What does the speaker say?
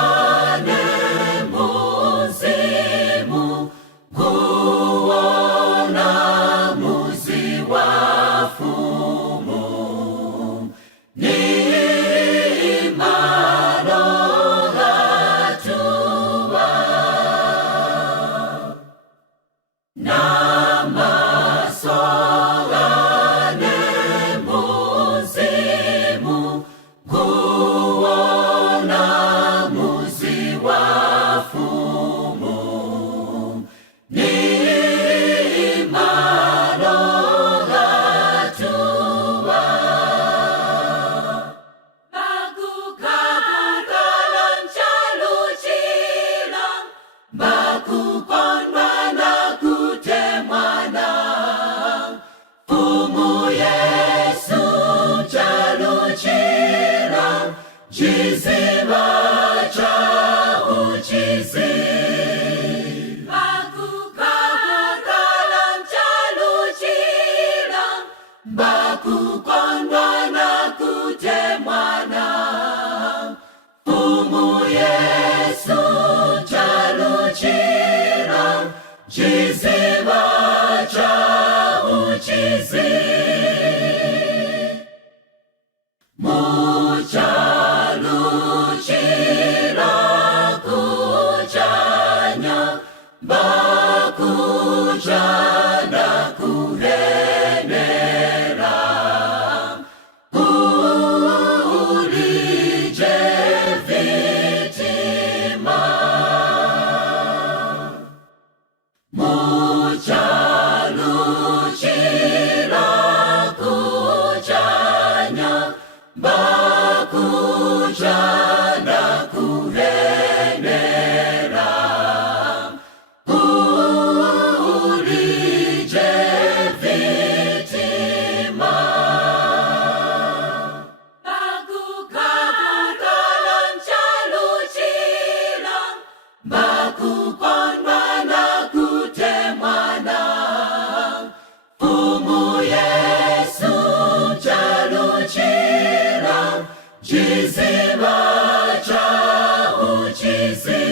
Namasogane muzimu kuona muzi wafumu ni marogatua Namasogane muzimu kuona muzi wafumu ni marogatua Bakukapukalan chaluchilang Bakupondwa na kutemwana Fumu Yesu chaluchilang Jiziba cha uchizi Bakukapukalan chaluchilang Bakupondwa na kutemwana Fumu Yesu chaluchilang Jiziba cha uchizi Muchaluchira kuchanya Bakuchana kuhenera Ulije vitima Muchaluchira kuchanya Bakuchana kuhenera Ulije vitima Bakukapukalan chaluchilang Bakupondwa na kutemwana Fumu Yesu chaluchilang Jiziba cha uchizi